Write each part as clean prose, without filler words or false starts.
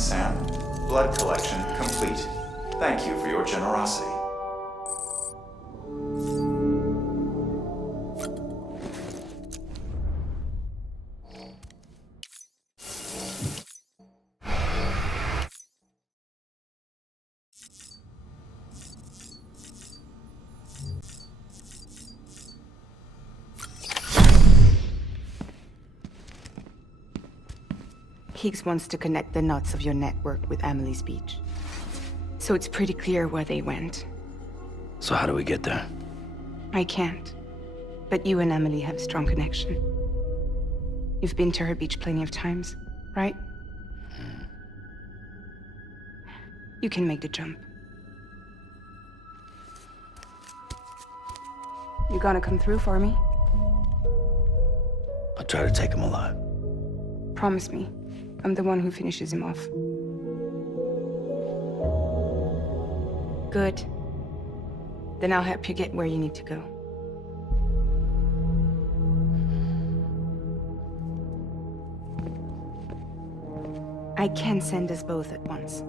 Sam. Blood collection complete. Thank you for your generosity. Higgs wants to connect the knots of your network with Amelie's beach. So it's pretty clear where they went. So how do we get there? I can't. But you and Amelie have a strong connection. You've been to her beach plenty of times, right? You can make the jump. You gonna come through for me? I'll try to take him alive. Promise me. I'm the one who finishes him off. Good. Then I'll help you get where you need to go. I can send us both at once.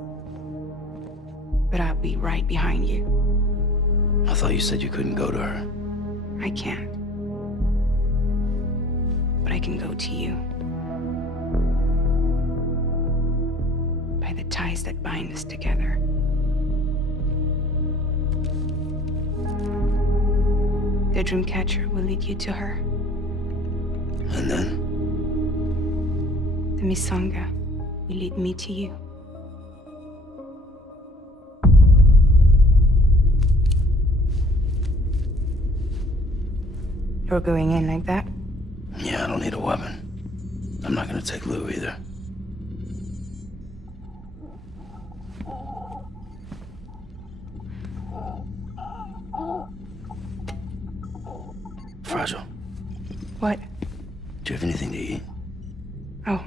But I'll be right behind you. I thought you said you couldn't go to her. I can't. But I can go to you. By the ties that bind us together. The Dreamcatcher will lead you to her. And then? The Misanga will lead me to you. You're going in like that? Yeah, I don't need a weapon. I'm not gonna take Lou either. Fragile. What? Do you have anything to eat? Oh.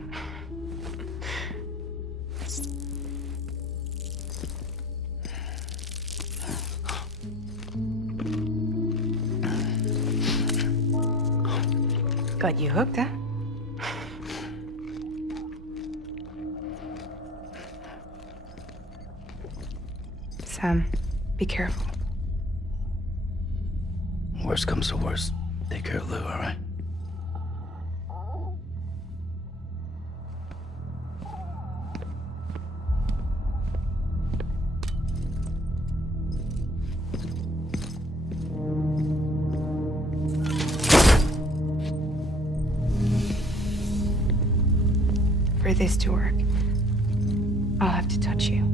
Got you hooked, huh? Sam, be careful. Worst comes to worst. Take care of Lou, all right? For this to work, I'll have to touch you.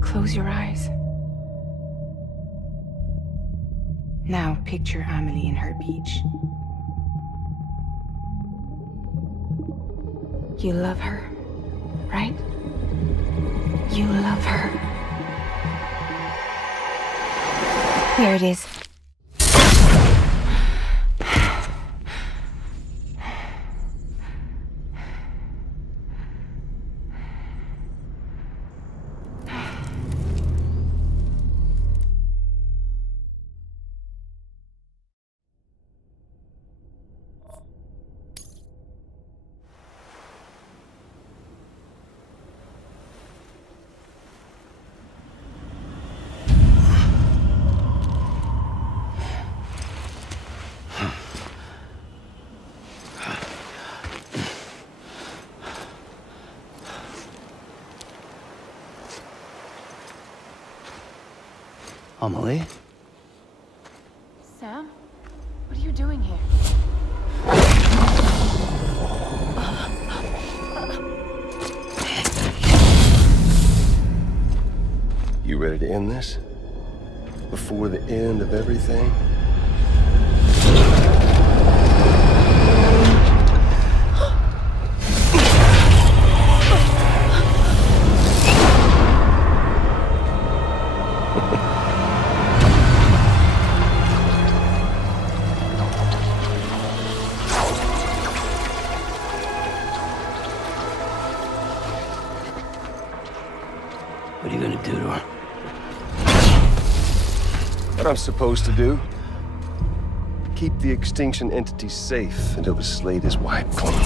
Close your eyes. Now picture Amelie in her beach. You love her, right? You love her. There it is. Amelie? Sam? What are you doing here? You ready to end this? Before the end of everything? What are you gonna do to her? What I'm supposed to do? keep the extinction entity safe until the slate is wiped clean.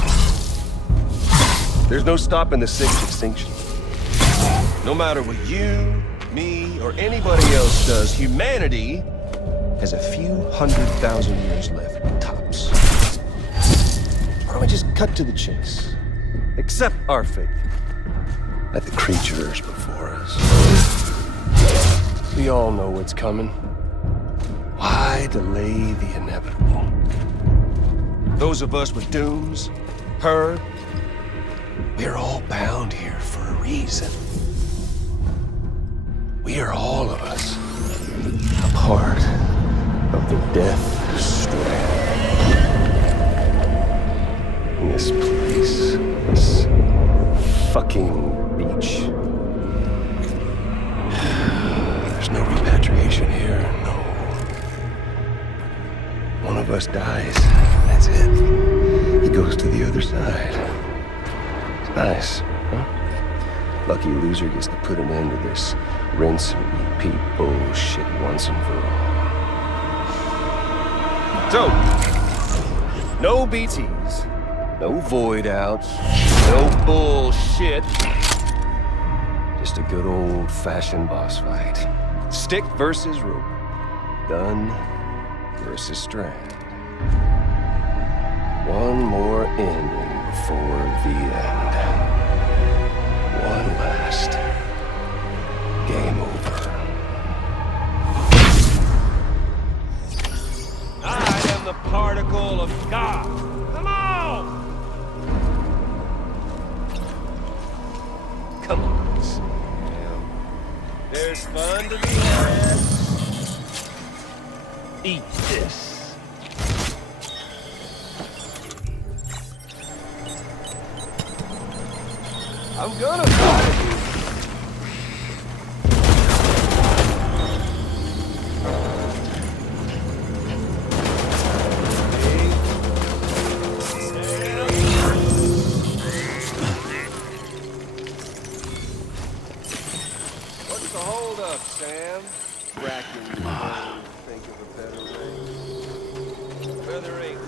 There's no stopping the sixth extinction. No matter what you, me, or anybody else does, humanity has a few 100,000 years left, tops. Why don't we just cut to the chase? Accept our fate, like the creatures before us. We all know what's coming. Why delay the inevitable? Those of us with dooms, her, we're all bound here for a reason. We are all of us a part of the Death Stranding. This place, this fucking beach. There's no repatriation here, no. One of us dies, that's it. He goes to the other side. It's nice, huh? Lucky loser gets to put an end to this rinse and repeat bullshit once and for all. So, no BTs, no void outs, no bullshit. Just a good old-fashioned boss fight. Stick versus rope. Gun versus strand. One more ending before the end. One last game over. I am the particle of God. Come on! Come on, Sam. There's fun to be had. Eat this. I'm gonna find you. What's the hold up, Sam? Racking your brain to think of a better way. Feathering.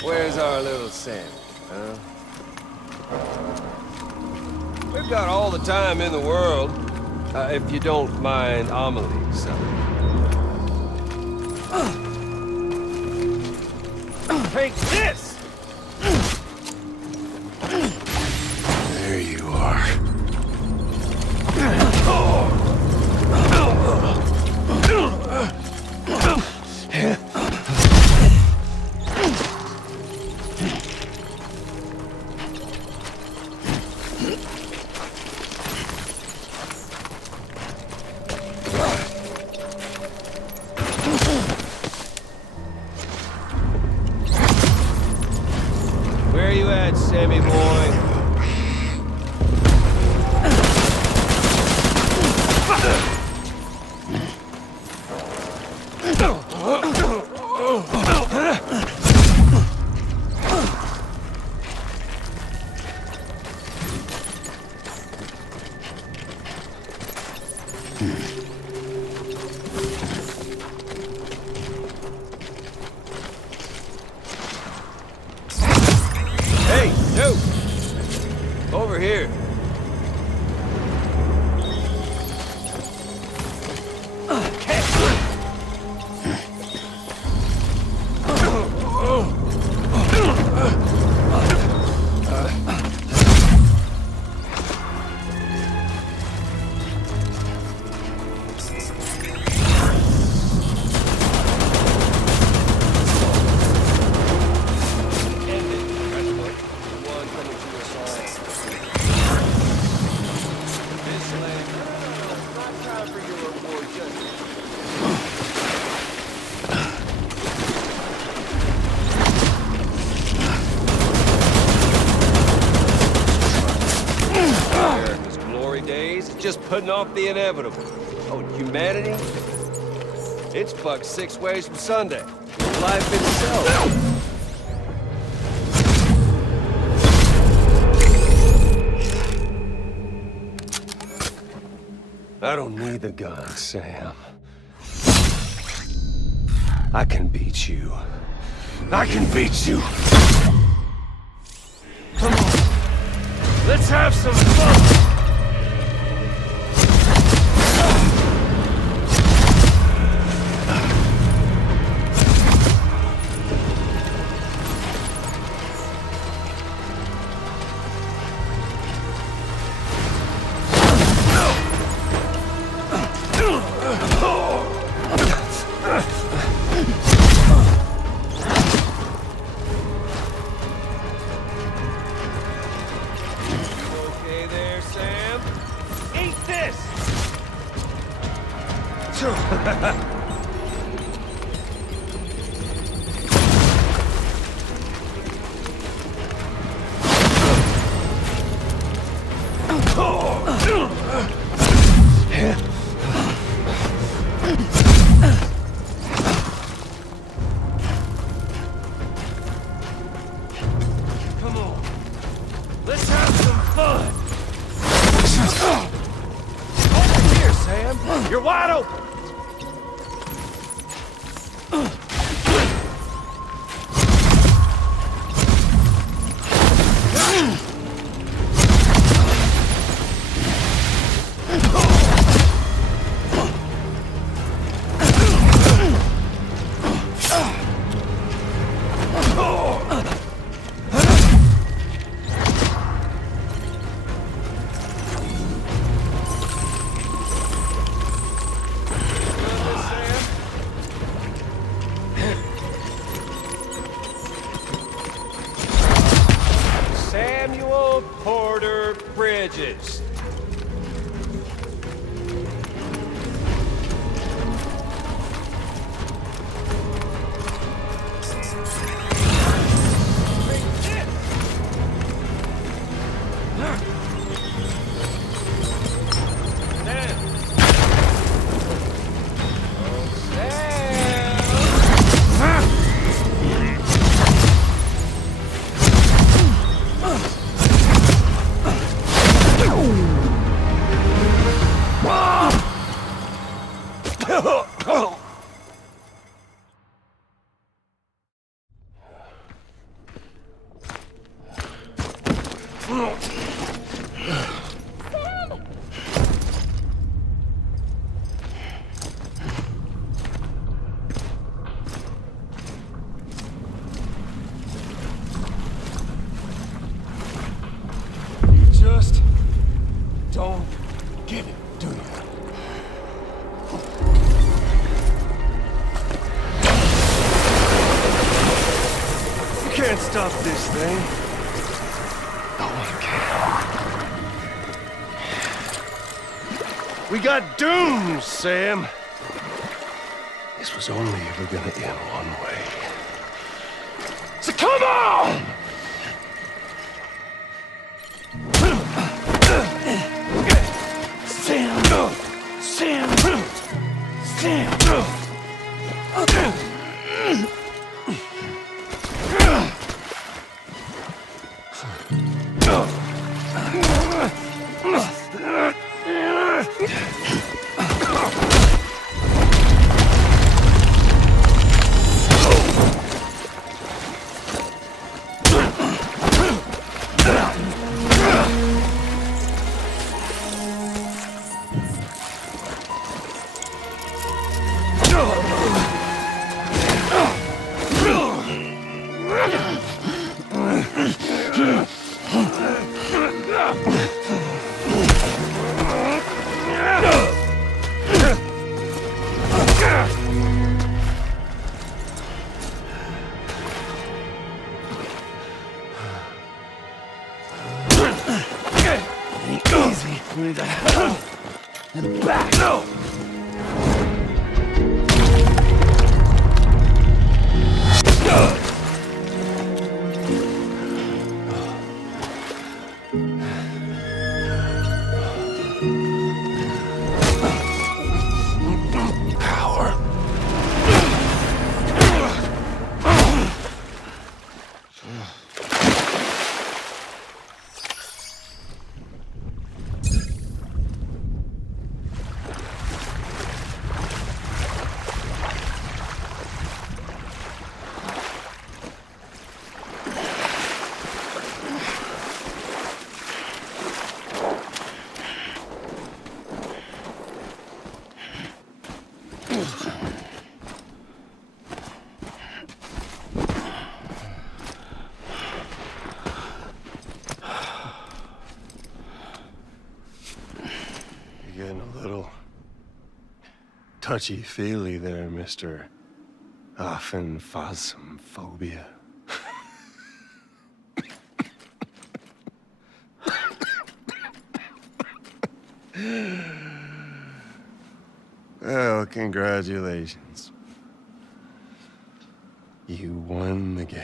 Where's our little Sam, huh? We've got all the time in the world, if you don't mind Amelie, son. Take this! There you are. Where you at, Sammy boy? Hey, no! putting off the inevitable. Oh, humanity? It's fucked 6 ways from Sunday. Life itself. I don't need the gun, Sam. I can beat you. I can beat you! Come on! Let's have some fun! You're wide open! Bridges. Just don't get it, do you? You can't stop this thing. No one can. We got doomed, Sam. This was only ever gonna end one way. So come on! touchy-feely there, Mr. Phasmophobia. Well, congratulations. You won the game.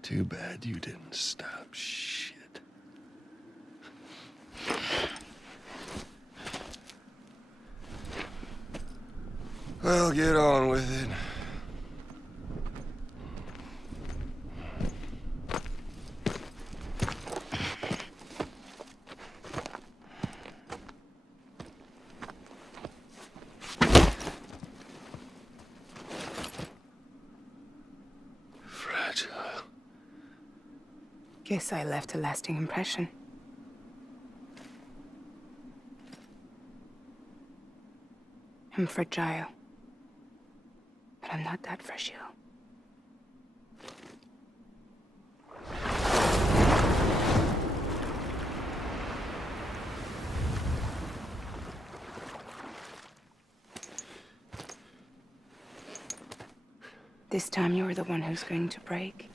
Too bad you didn't stop shit. Well, get on with it. Guess I left a lasting impression. I'm fragile. But I'm not that fragile. This time you're the one who's going to break.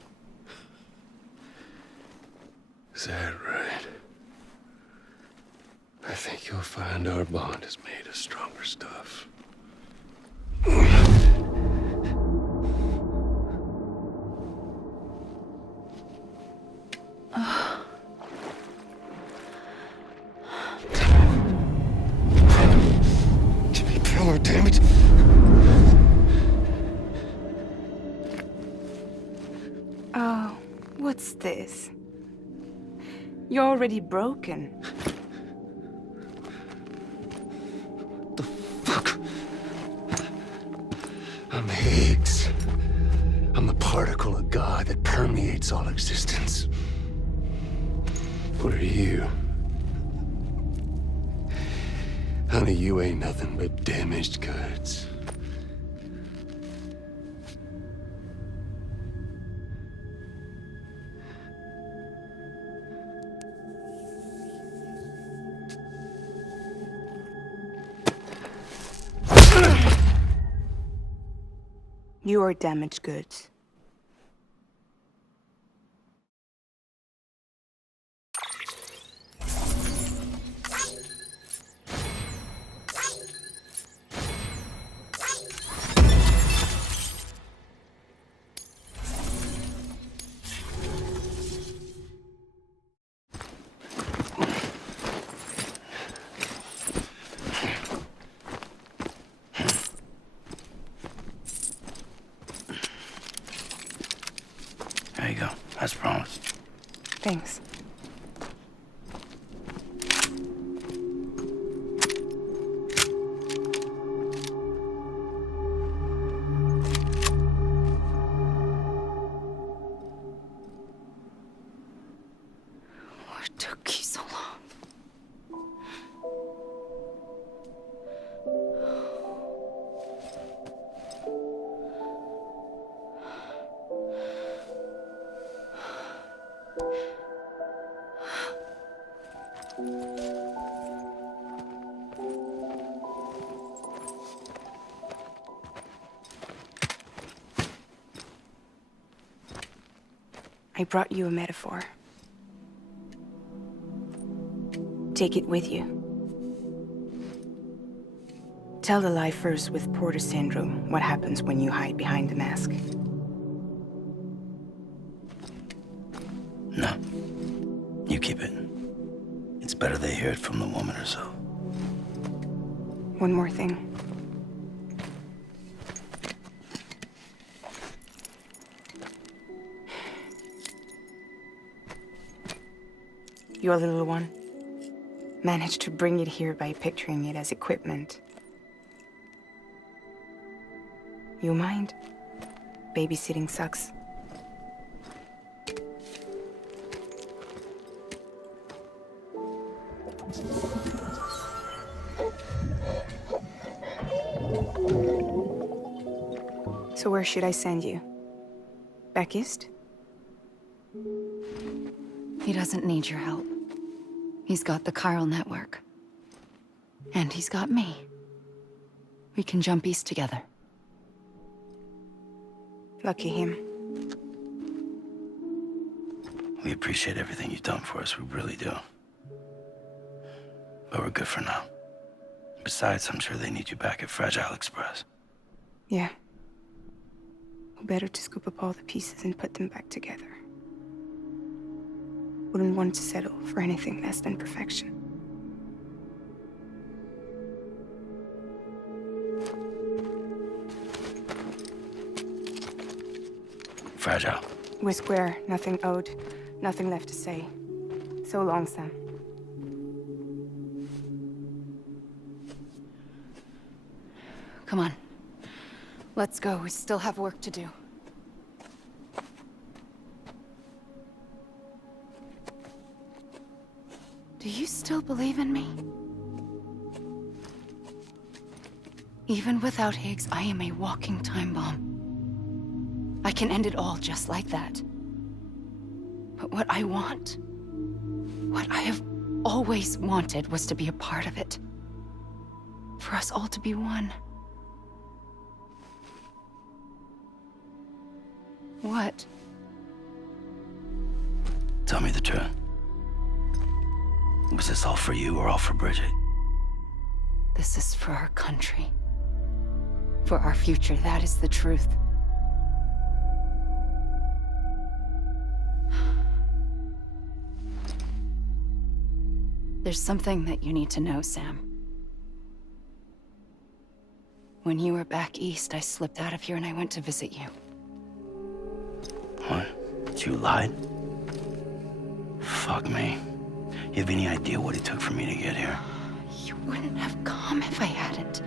Is that right? I think you'll find our bond is made of stronger stuff. Jimmy Pillar, damn it! Oh, what's this? You're already broken. The fuck? I'm Higgs. I'm the particle of God that permeates all existence. What are you? Honey, you ain't nothing but damaged goods. You are damaged goods. There you go, as promised. Thanks. What took you so long? I brought you a metaphor. Take it with you. Tell the lie first with Porter syndrome, what happens when you hide behind the mask. No. You keep it. It's better they hear it from the woman herself. One more thing. Your little one managed to bring it here by picturing it as equipment. You mind? Babysitting sucks. So where should I send you? Back east? He doesn't need your help. He's got the chiral network. And he's got me. We can jump east together. Lucky him. We appreciate everything you've done for us, we really do. But we're good for now. Besides, I'm sure they need you back at Fragile Express. Yeah. Better to scoop up all the pieces and put them back together. Wouldn't want to settle for anything less than perfection. Fragile. We're square, nothing owed, nothing left to say. So long, Sam. Come on. Let's go. We still have work to do. Do you still believe in me? Even without Higgs, I am a walking time bomb. I can end it all just like that. But what I want, what I have always wanted, was to be a part of it. For us all to be one. What? Tell me the truth. Was this all for you or all for Bridget? This is for our country. For our future, that is the truth. There's something that you need to know, Sam. When you were back east, I slipped out of here and I went to visit you. What? You lied? Fuck me. You have any idea what it took for me to get here? You wouldn't have come if I hadn't.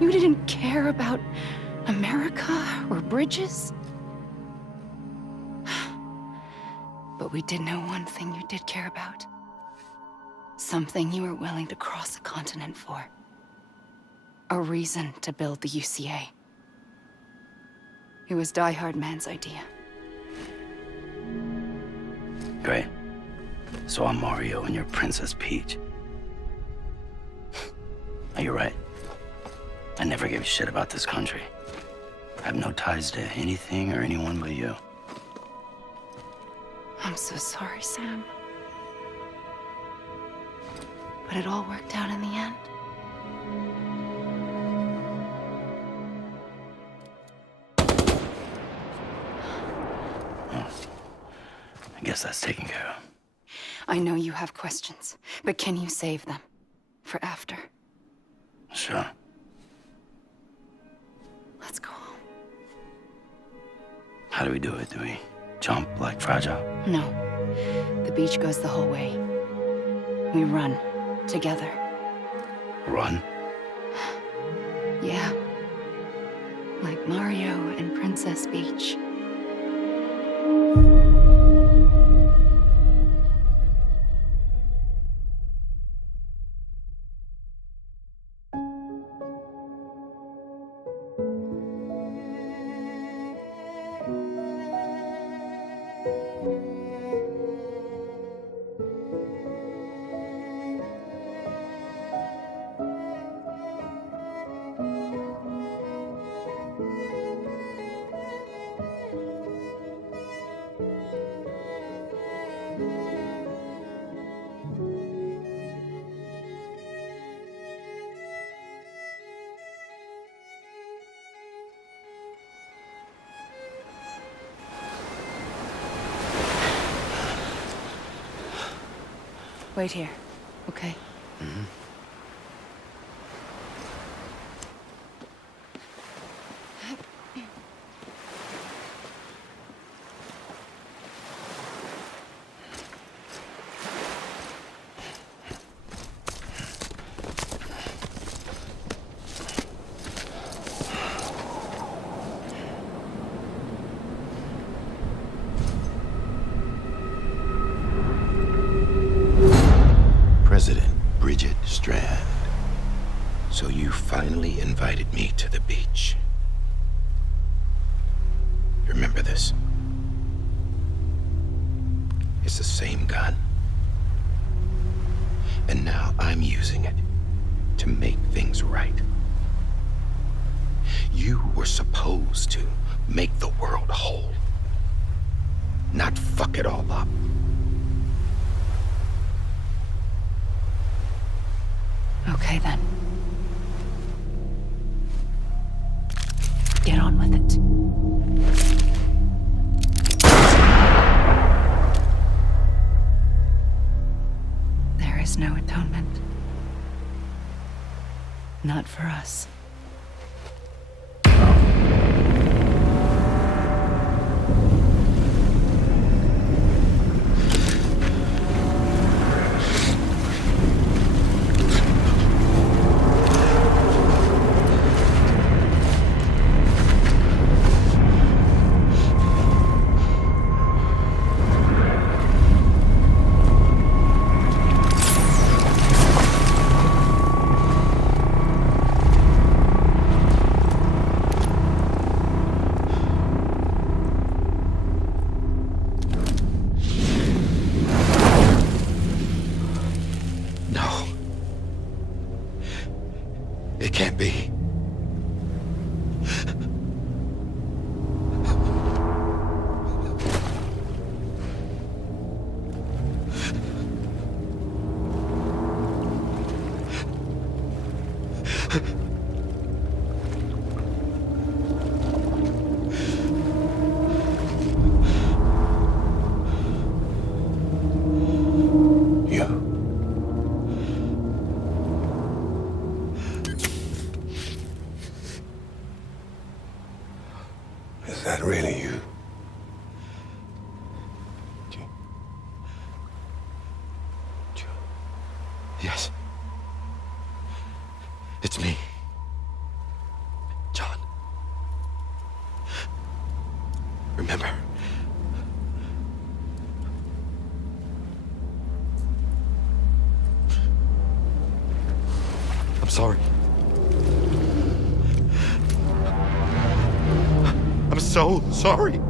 You didn't care about America or bridges. But we did know one thing you did care about. Something you were willing to cross a continent for. A reason to build the UCA. It was Die Hard Man's idea. Great. So I'm Mario and you're Princess Peach. You're right. I never gave a shit about this country. I have no ties to anything or anyone but you. I'm so sorry, Sam. But it all worked out in the end. Well, I guess that's taken care of. I know you have questions, but can you save them for after? Sure. Let's go home. How do we do it? Do we jump like Fragile? No. The beach goes the whole way. We run together. Run? Yeah. Like Mario and Princess Peach. Wait here, okay? Mm-hmm. President Bridget Strand. So you finally invited me to the beach. Remember this. It's the same gun. And now I'm using it to make things right. You were supposed to make the world whole, not fuck it all up. Okay, then. Get on with it. There is no atonement. Not for us. Is that really you? Yes. It's me. John. Remember? I'm sorry. I'm so sorry.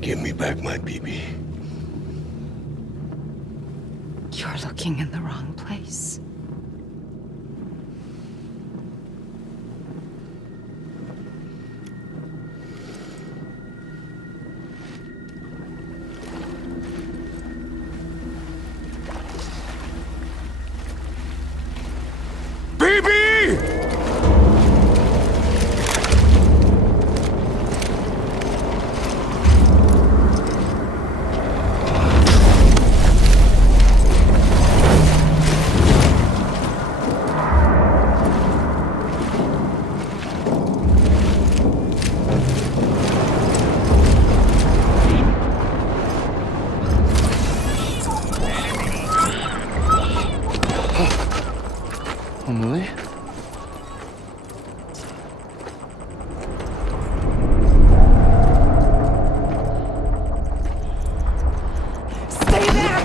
Give me back my BB. You're looking in the wrong place. Emily? Stay back!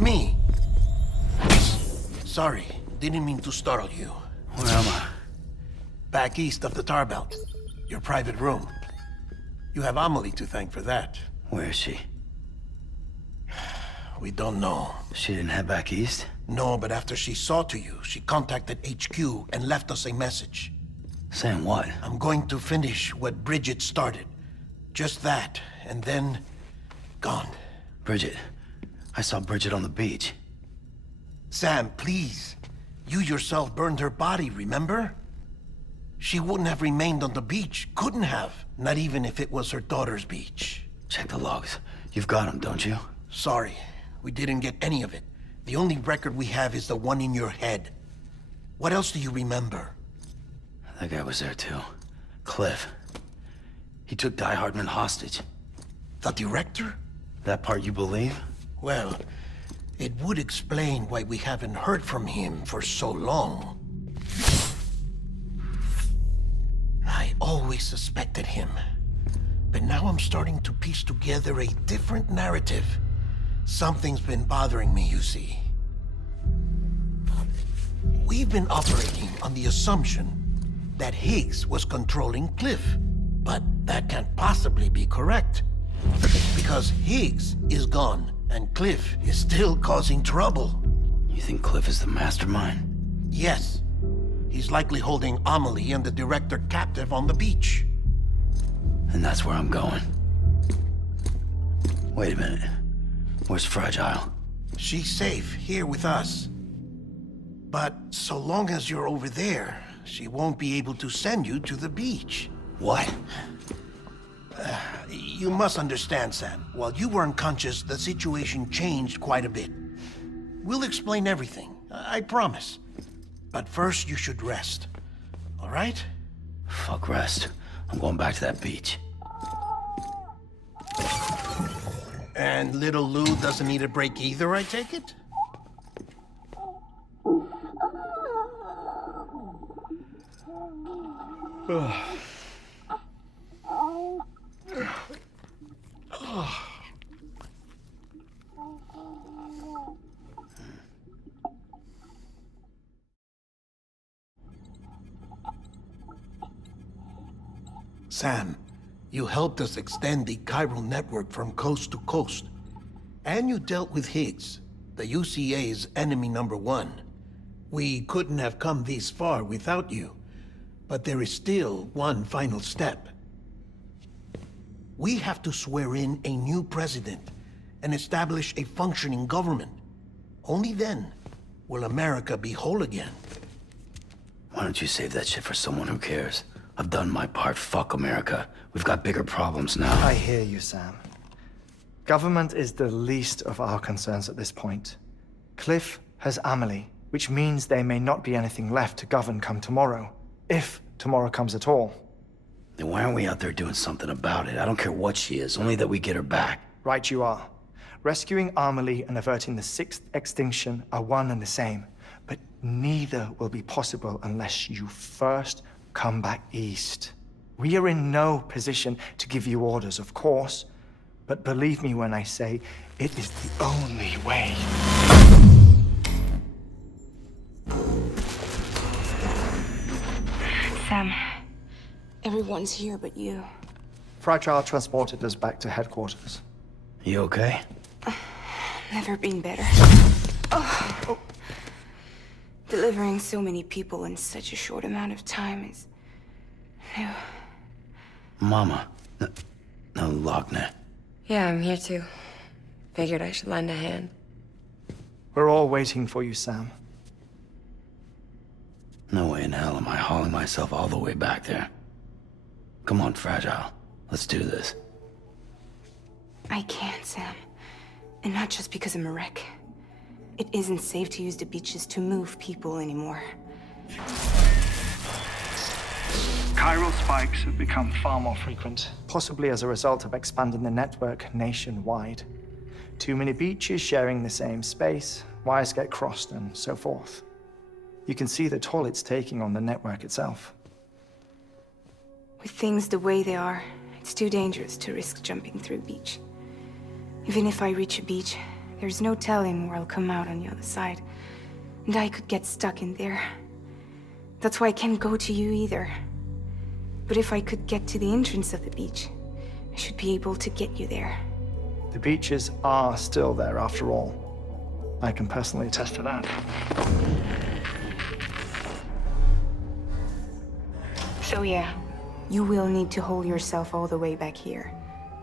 it's me. Sorry, didn't mean to startle you. Where am I? Back east of the tar belt. Your private room. You have Amelie to thank for that. Where is she? We don't know. She didn't head back east? No, but after she saw to you, she contacted HQ and left us a message. Saying what? I'm going to finish what Bridget started. Just that, and then... gone. Bridget. I saw Bridget on the beach. Sam, please. You yourself burned her body, remember? She wouldn't have remained on the beach. Couldn't have. Not even if it was her daughter's beach. Check the logs. You've got them, don't you? Sorry. We didn't get any of it. The only record we have is the one in your head. What else do you remember? That guy was there too. Cliff. He took Die Hardman hostage. The director? That part you believe? Well, it would explain why we haven't heard from him for so long. I always suspected him. But now I'm starting to piece together a different narrative. Something's been bothering me, you see. We've been operating on the assumption that Higgs was controlling Cliff. But that can't possibly be correct. Because Higgs is gone, and Cliff is still causing trouble. You think Cliff is the mastermind? Yes. He's likely holding Amelie and the director captive on the beach. And that's where I'm going. Wait a minute. Where's Fragile? She's safe here with us. But so long as you're over there, she won't be able to send you to the beach. What? You must understand, Sam. While you were unconscious, the situation changed quite a bit. We'll explain everything, I promise. But first, you should rest. All right? Fuck rest. I'm going back to that beach. And little Lou doesn't need a break either, I take it? Sam, you helped us extend the chiral network from coast to coast. And you dealt with Higgs, the UCA's enemy #1. We couldn't have come this far without you. But there is still one final step. We have to swear in a new president and establish a functioning government. Only then will America be whole again. Why don't you save that shit for someone who cares? I've done my part. Fuck America. We've got bigger problems now. I hear you, Sam. Government is the least of our concerns at this point. Cliff has Amelie, which means there may not be anything left to govern come tomorrow. If tomorrow comes at all. Then why aren't we out there doing something about it? I don't care what she is, only that we get her back. Right you are. Rescuing Amelie and averting the 6th extinction are one and the same. But neither will be possible unless you first come back east. We are in no position to give you orders, of course. But believe me when I say, it is the only way. Sam, everyone's here but you. Fragile transported us back to headquarters. You okay? Never been better. Oh. Delivering so many people in such a short amount of time is new. Mama. No, Lochner. Yeah, I'm here too. Figured I should lend a hand. We're all waiting for you, Sam. No way in hell am I hauling myself all the way back there. Come on, Fragile. Let's do this. I can't, Sam. And not just because I'm a wreck. It isn't safe to use the beaches to move people anymore. Chiral spikes have become far more frequent. Possibly as a result of expanding the network nationwide. Too many beaches sharing the same space, wires get crossed, and so forth. You can see the toll it's taking on the network itself. With things the way they are, it's too dangerous to risk jumping through a beach. Even if I reach a beach, There's no telling where I'll come out on the other side. And I could get stuck in there. That's why I can't go to you either. But if I could get to the entrance of the beach, I should be able to get you there. The beaches are still there after all. I can personally attest to that. So yeah, you will need to hold yourself all the way back here.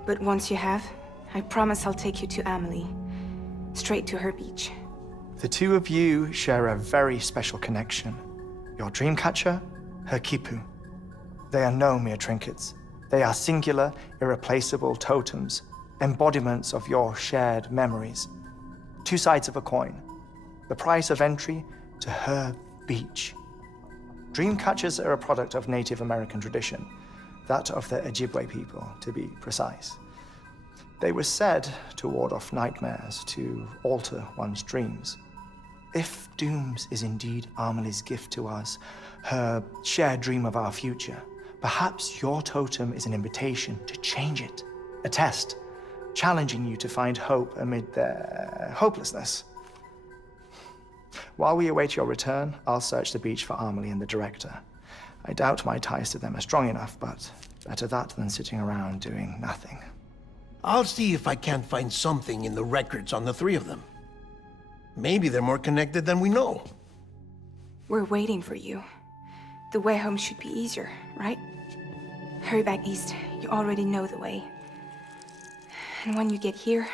But once you have, I promise I'll take you to Amelie. Straight to her beach. The two of you share a very special connection. Your dreamcatcher, her quipu. They are no mere trinkets. They are singular, irreplaceable totems, embodiments of your shared memories. Two sides of a coin. The price of entry to her beach. Dreamcatchers are a product of Native American tradition, that of the Ojibwe people, to be precise. They were said to ward off nightmares, to alter one's dreams. If Dooms is indeed Amelie's gift to us, her shared dream of our future, perhaps your totem is an invitation to change it. A test, challenging you to find hope amid their hopelessness. While we await your return, I'll search the beach for Amelie and the director. I doubt my ties to them are strong enough, but better that than sitting around doing nothing. I'll see if I can't find something in the records on the three of them. Maybe they're more connected than we know. We're waiting for you. The way home should be easier, right? Hurry back east. You already know the way. And when you get here...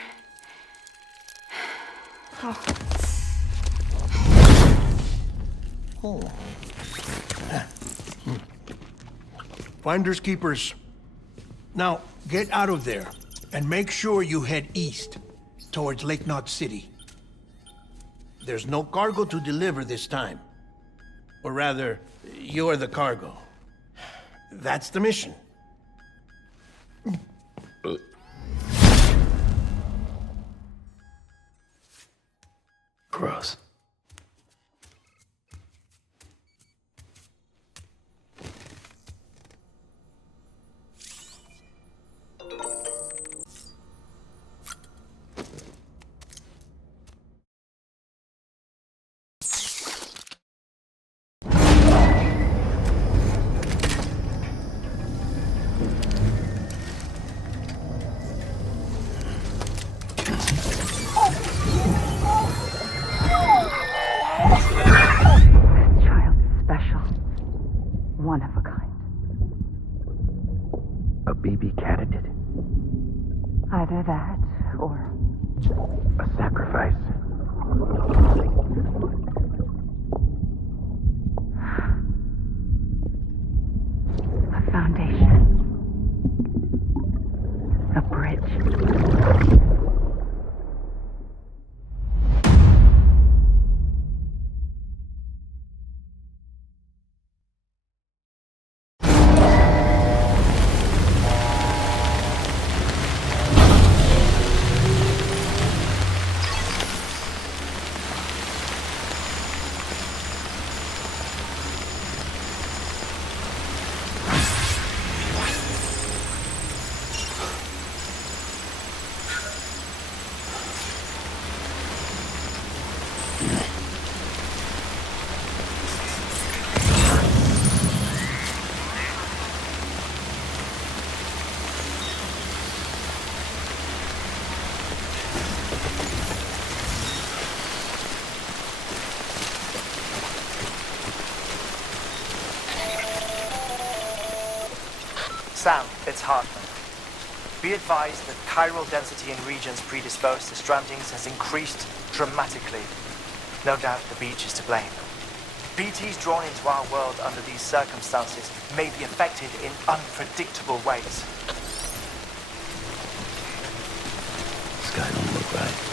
Oh. Finders keepers. Now, get out of there, and make sure you head east, towards Lake Knot City. There's no cargo to deliver this time. Or rather, you're the cargo. That's the mission. Gross. One of a kind. A baby candidate? Either that, or... A sacrifice? A foundation. A bridge. Sam, it's Hartman. Be advised that chiral density in regions predisposed to strandings has increased dramatically. No doubt the beach is to blame. BTs drawn into our world under these circumstances may be affected in unpredictable ways. Sky don't look right.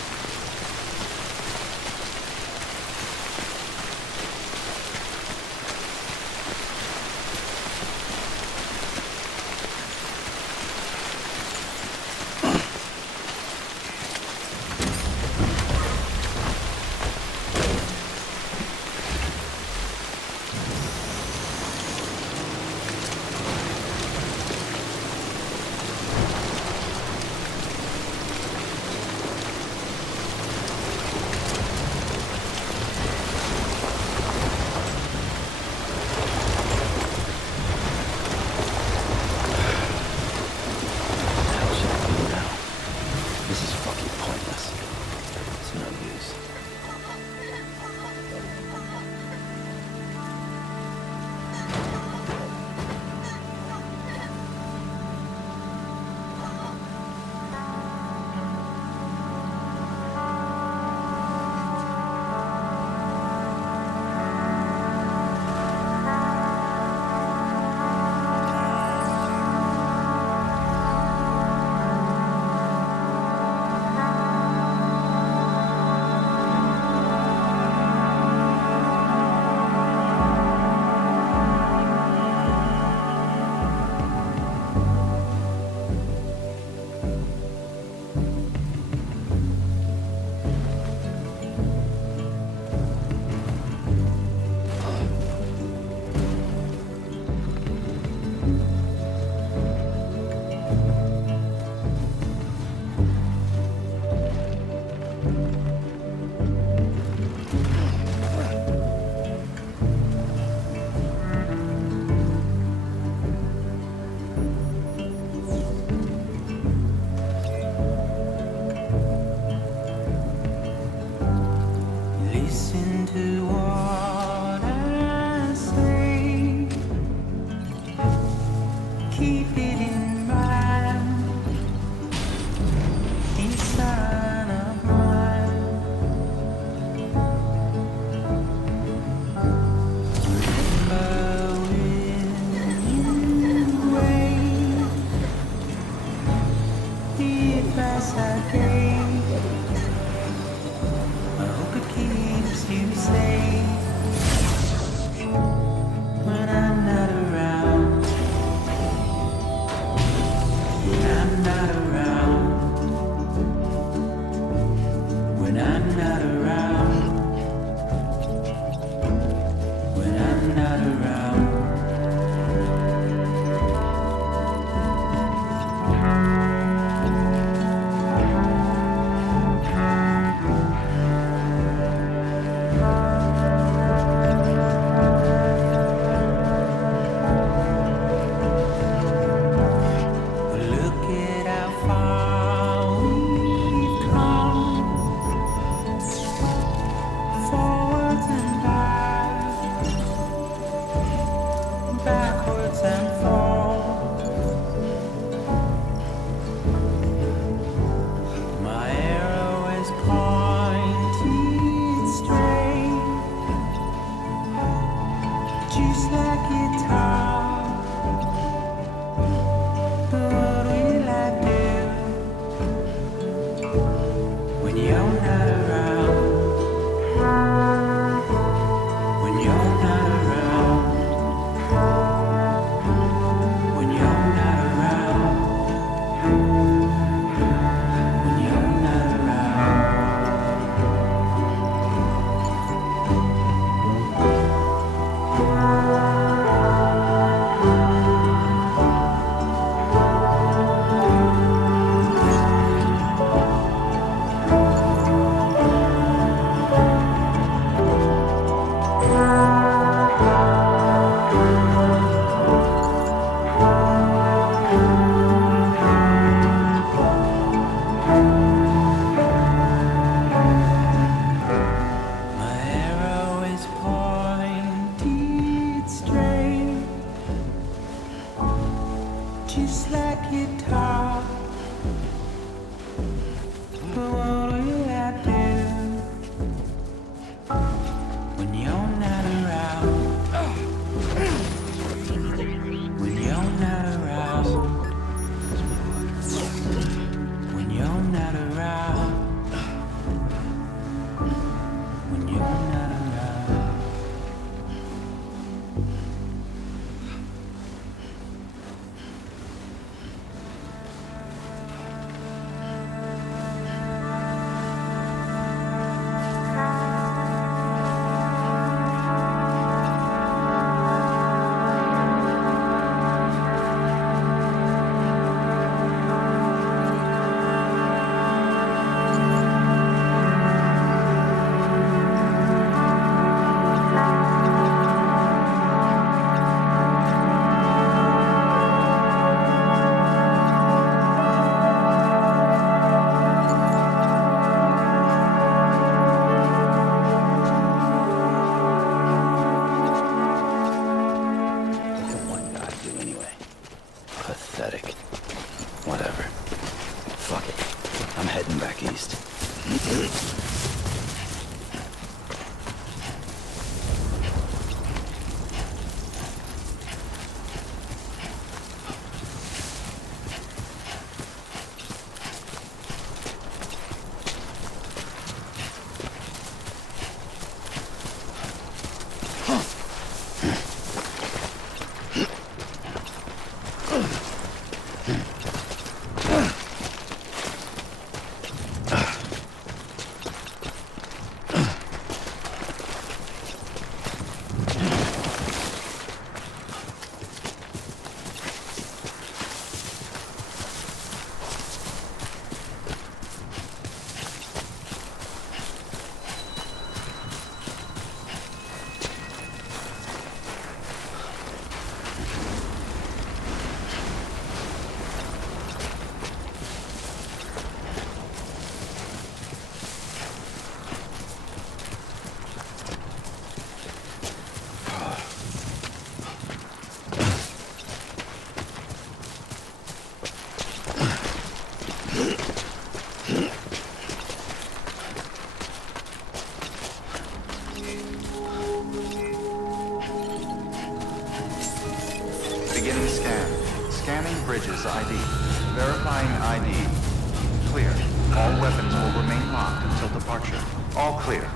clear.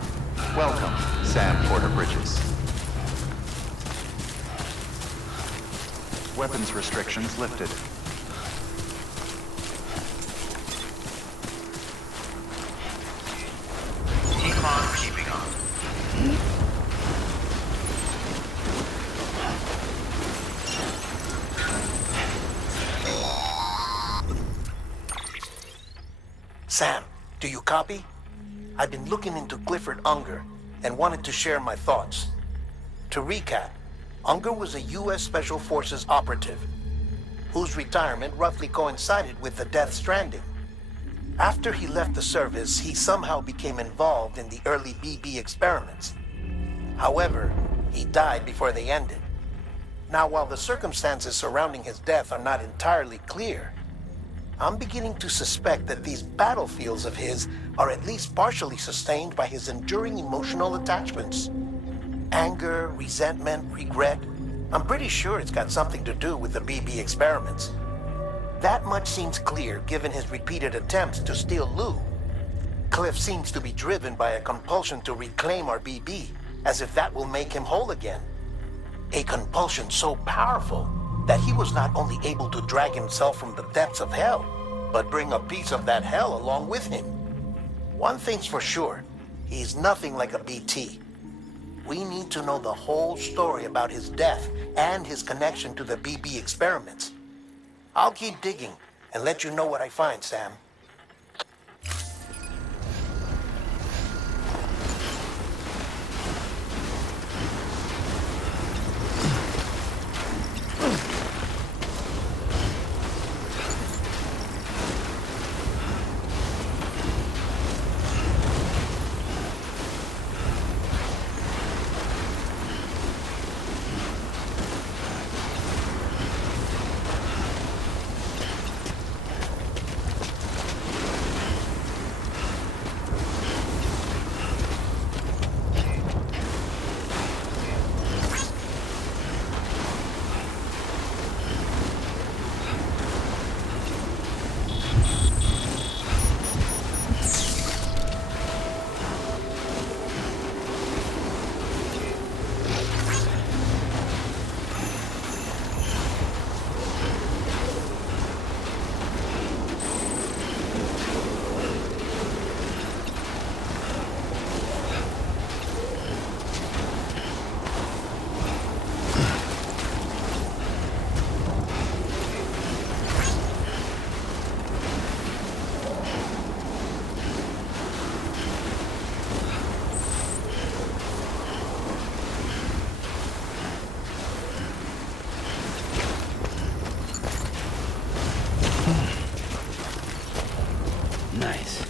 Welcome, Sam Porter Bridges. Weapons restrictions lifted. Keep on keeping on. Sam, do you copy? I've been looking into Clifford Unger and wanted to share my thoughts. To recap, Unger was a U.S. Special Forces operative whose retirement roughly coincided with the Death Stranding. After he left the service, he somehow became involved in the early BB experiments. However, he died before they ended. Now, while the circumstances surrounding his death are not entirely clear, I'm beginning to suspect that these battlefields of his are at least partially sustained by his enduring emotional attachments. Anger, resentment, regret. I'm pretty sure it's got something to do with the BB experiments. That much seems clear given his repeated attempts to steal Lou. Cliff seems to be driven by a compulsion to reclaim our BB, as if that will make him whole again. A compulsion so powerful that he was not only able to drag himself from the depths of hell, but bring a piece of that hell along with him. One thing's for sure, he's nothing like a BT. We need to know the whole story about his death and his connection to the BB experiments. I'll keep digging and let you know what I find, Sam. Nice.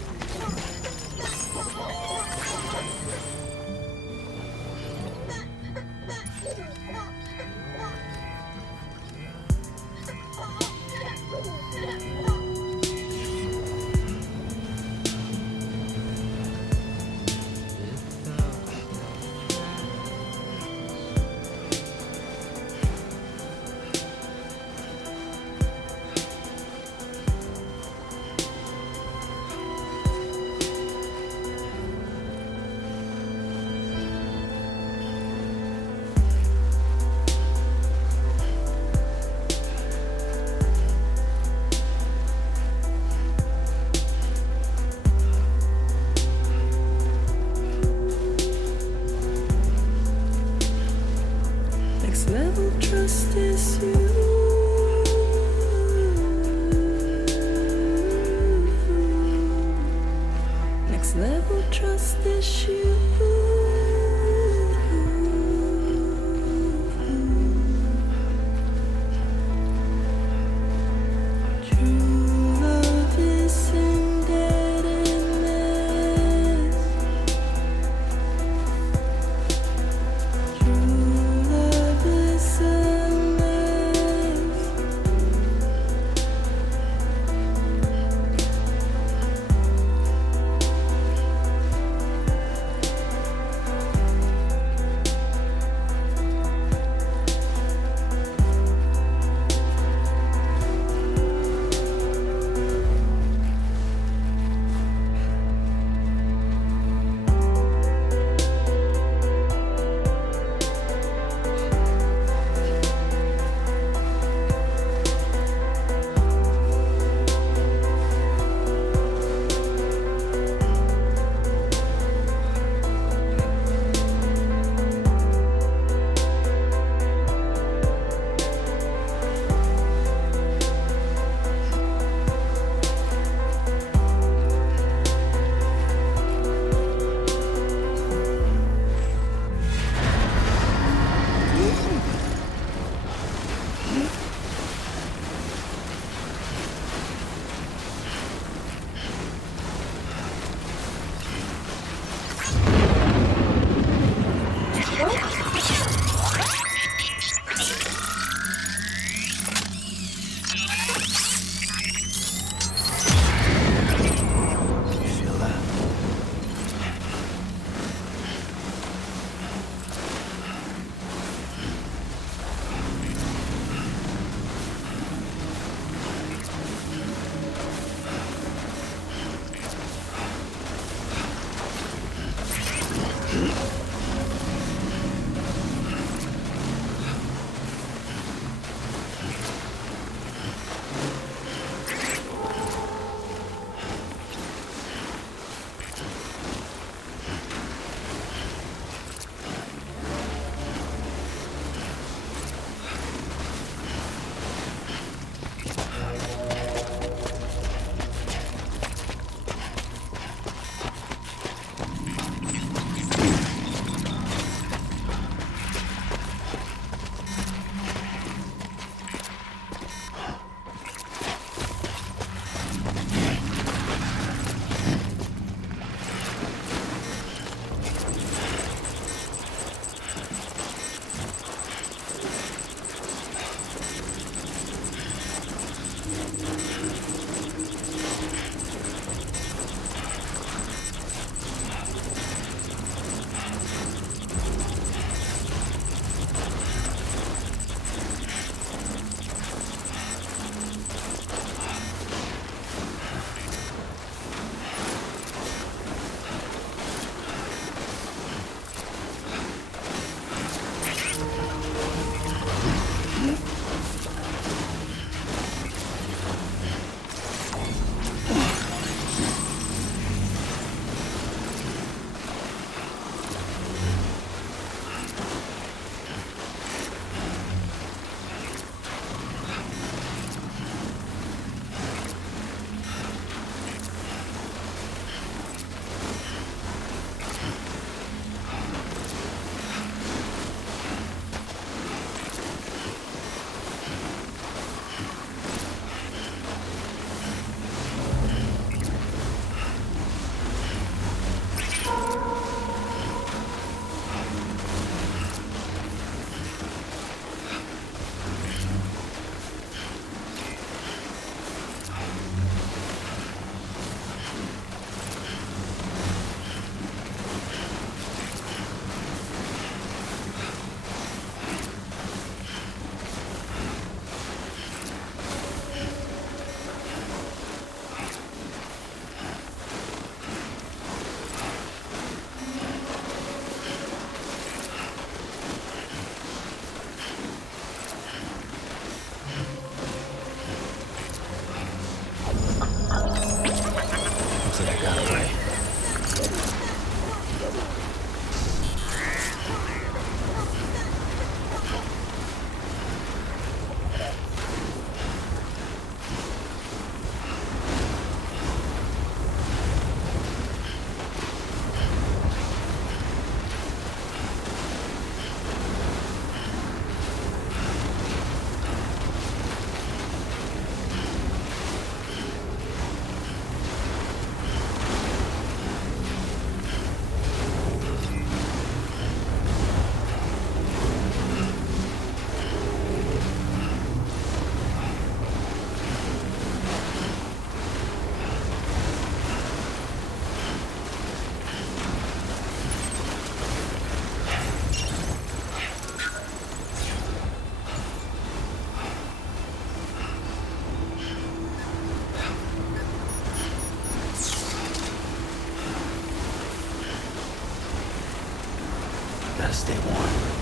gotta stay warm.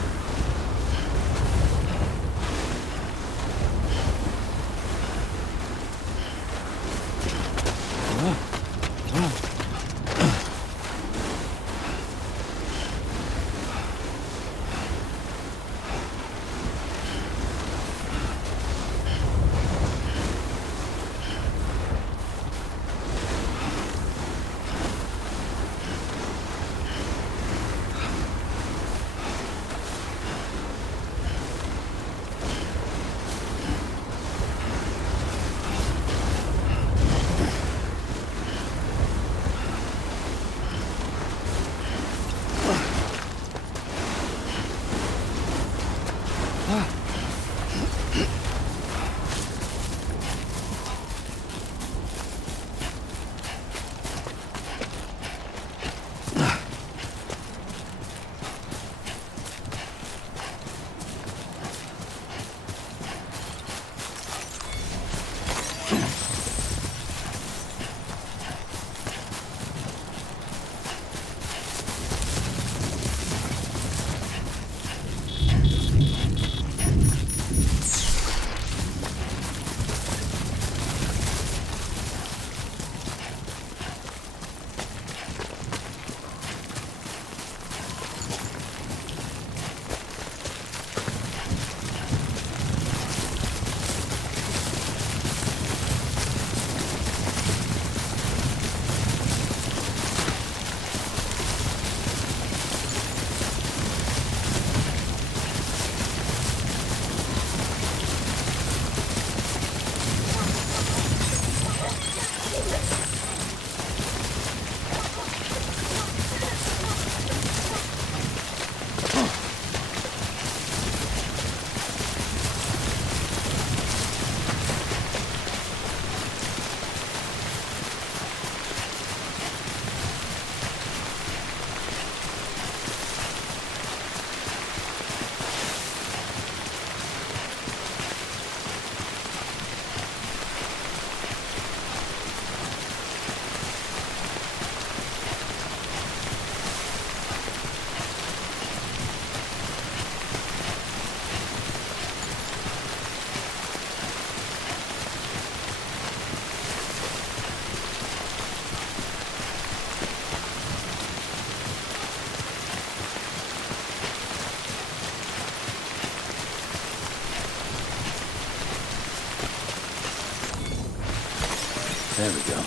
There we go.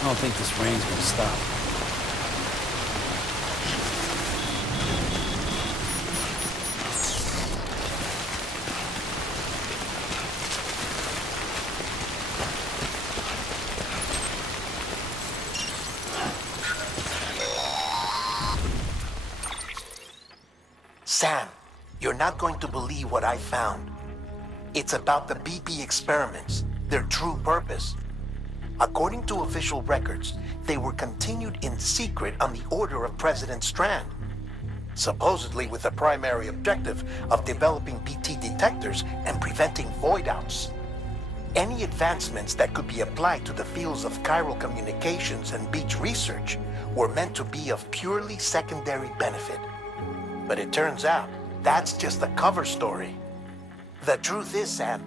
I don't think this rain's gonna stop. Sam, you're not going to believe what I found. It's about the BB experiments, their true purpose. According to official records, they were continued in secret on the order of President Strand, supposedly with the primary objective of developing BT detectors and preventing void-outs. Any advancements that could be applied to the fields of chiral communications and beach research were meant to be of purely secondary benefit. But it turns out, that's just a cover story. The truth is, Sam,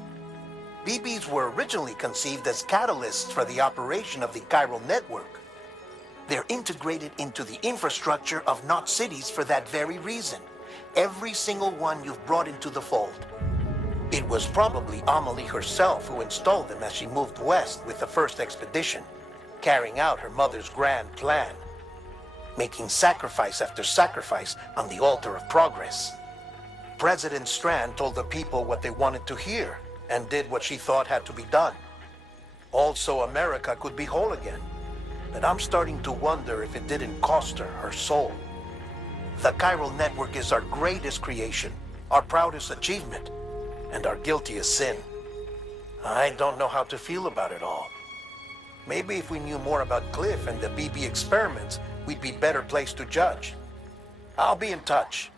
BBs were originally conceived as catalysts for the operation of the chiral network. They're integrated into the infrastructure of not cities for that very reason. Every single one you've brought into the fold. It was probably Amelie herself who installed them as she moved west with the first expedition, carrying out her mother's grand plan, making sacrifice after sacrifice on the altar of progress. President Strand told the people what they wanted to hear, and did what she thought had to be done. Also, America could be whole again. But I'm starting to wonder if it didn't cost her her soul. The chiral network is our greatest creation, our proudest achievement, and our guiltiest sin. I don't know how to feel about it all. Maybe if we knew more about Cliff and the BB experiments, we'd be better placed to judge. I'll be in touch.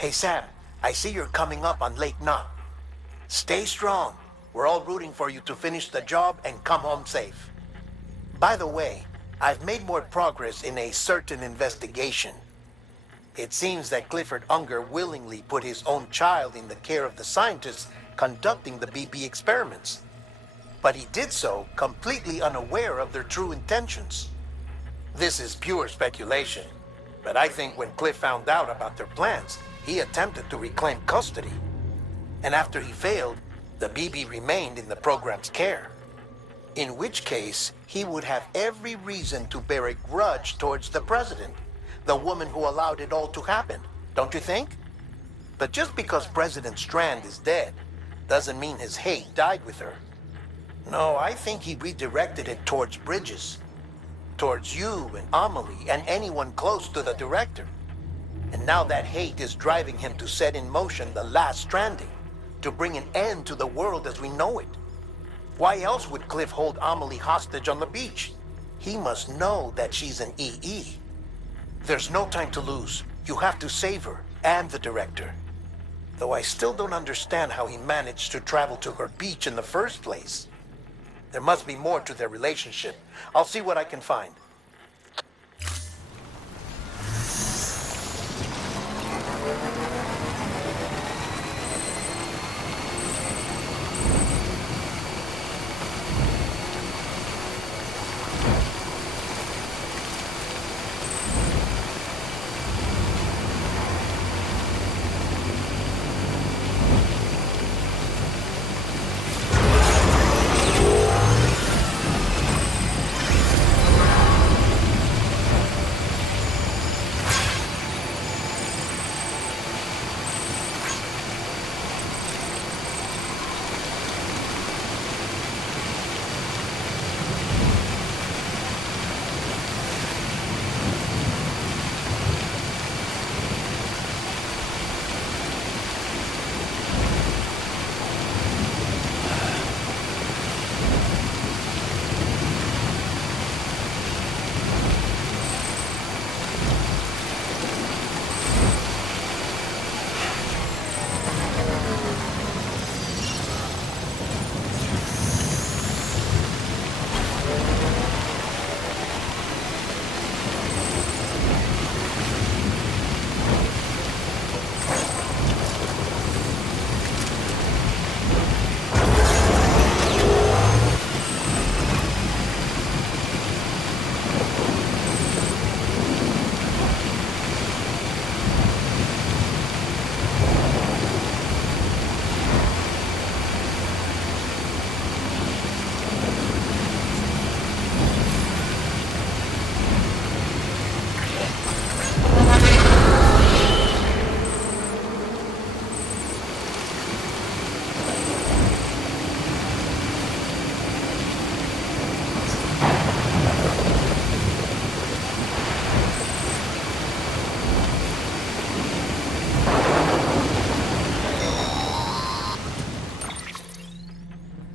Hey Sam, I see you're coming up on Lake Knot. Stay strong. We're all rooting for you to finish the job and come home safe. By the way, I've made more progress in a certain investigation. It seems that Clifford Unger willingly put his own child in the care of the scientists conducting the BB experiments. But he did so completely unaware of their true intentions. This is pure speculation, but I think when Cliff found out about their plans, he attempted to reclaim custody. And after he failed, the BB remained in the program's care. In which case, he would have every reason to bear a grudge towards the president, the woman who allowed it all to happen, don't you think? But just because President Strand is dead, doesn't mean his hate died with her. No, I think he redirected it towards Bridges. Towards you and Amelie and anyone close to the director. And now that hate is driving him to set in motion the last stranding, to bring an end to the world as we know it. Why else would Cliff hold Amelie hostage on the beach? He must know that she's an EE. There's no time to lose. You have to save her and the director. Though I still don't understand how he managed to travel to her beach in the first place. There must be more to their relationship. I'll see what I can find.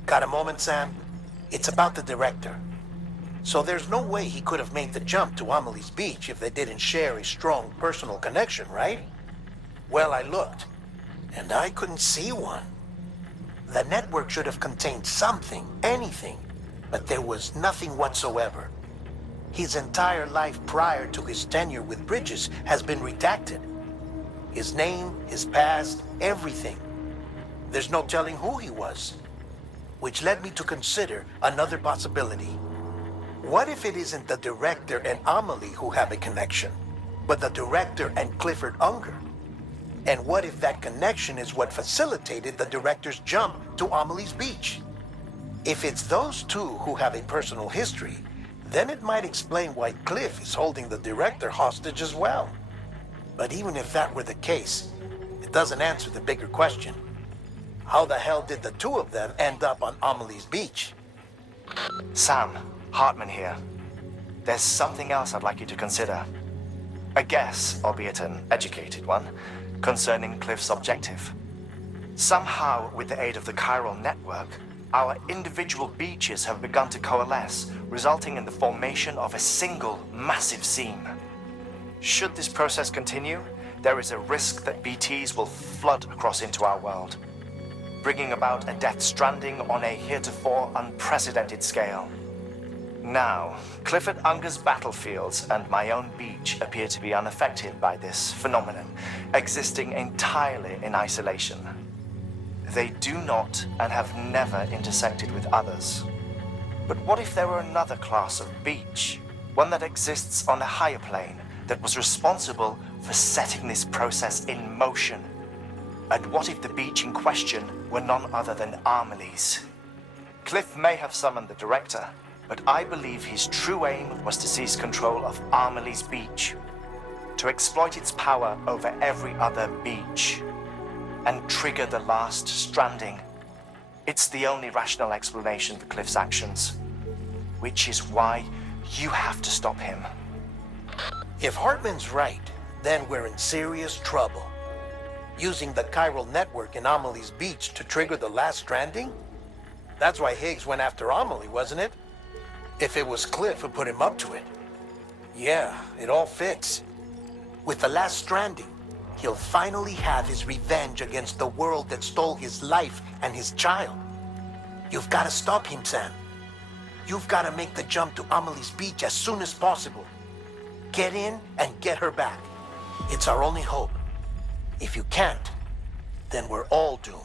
Got a moment, Sam? It's about the director. So there's no way he could have made the jump to Amelie's beach if they didn't share a strong personal connection, right? Well, I looked, and I couldn't see one. The network should have contained something, anything, but there was nothing whatsoever. His entire life prior to his tenure with Bridges has been redacted. His name, his past, everything. There's no telling who he was. Which led me to consider another possibility. What if it isn't the director and Amelie who have a connection, but the director and Clifford Unger? And what if that connection is what facilitated the director's jump to Amelie's beach? If it's those two who have a personal history, then it might explain why Cliff is holding the director hostage as well. But even if that were the case, it doesn't answer the bigger question. How the hell did the two of them end up on Amelie's beach? Sam, Hartman here. There's something else I'd like you to consider. A guess, albeit an educated one, concerning Cliff's objective. Somehow, with the aid of the chiral network, our individual beaches have begun to coalesce, resulting in the formation of a single massive seam. Should this process continue, there is a risk that BTs will flood across into our world, bringing about a Death Stranding on a heretofore unprecedented scale. Now, Clifford Unger's battlefields and my own beach appear to be unaffected by this phenomenon, existing entirely in isolation. They do not and have never intersected with others. But what if there were another class of beach, one that exists on a higher plane, that was responsible for setting this process in motion? And what if the beach in question were none other than Amelie's? Cliff may have summoned the director, but I believe his true aim was to seize control of Amelie's beach, to exploit its power over every other beach, and trigger the last stranding. It's the only rational explanation for Cliff's actions, which is why you have to stop him. If Hartman's right, then we're in serious trouble. Using the chiral network in Amelie's beach to trigger the last stranding? That's why Higgs went after Amelie, wasn't it? If it was Cliff who put him up to it. Yeah, it all fits. With the last stranding, he'll finally have his revenge against the world that stole his life and his child. You've got to stop him, Sam. You've got to make the jump to Amelie's beach as soon as possible. Get in and get her back. It's our only hope. If you can't, then we're all doomed.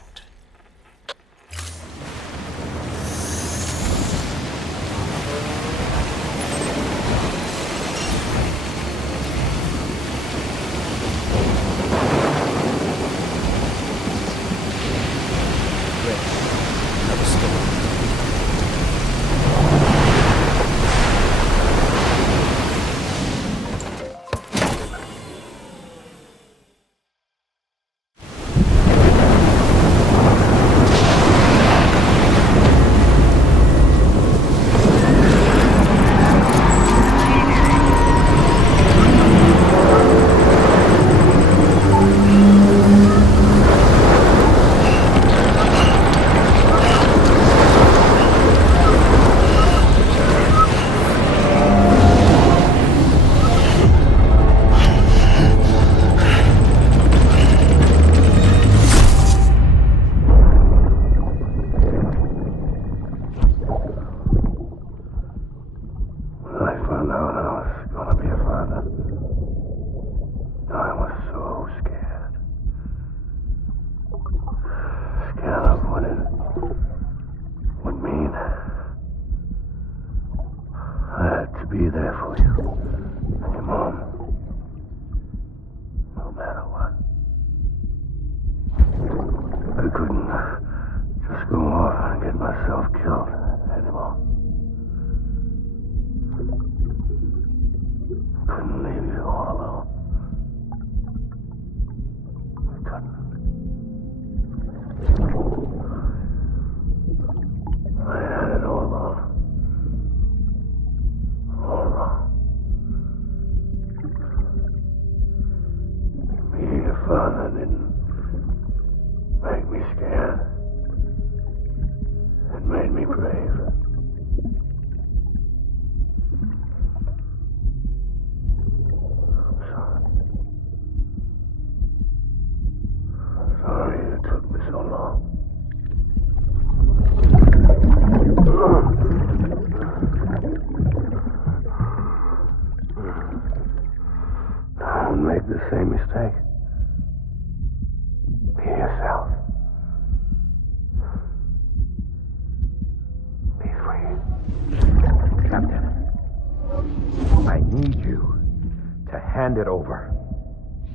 Hand it over.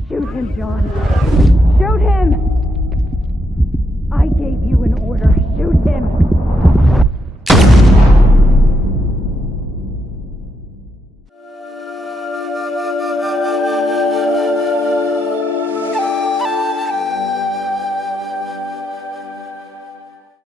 Shoot him, John. Shoot him! I gave you an order.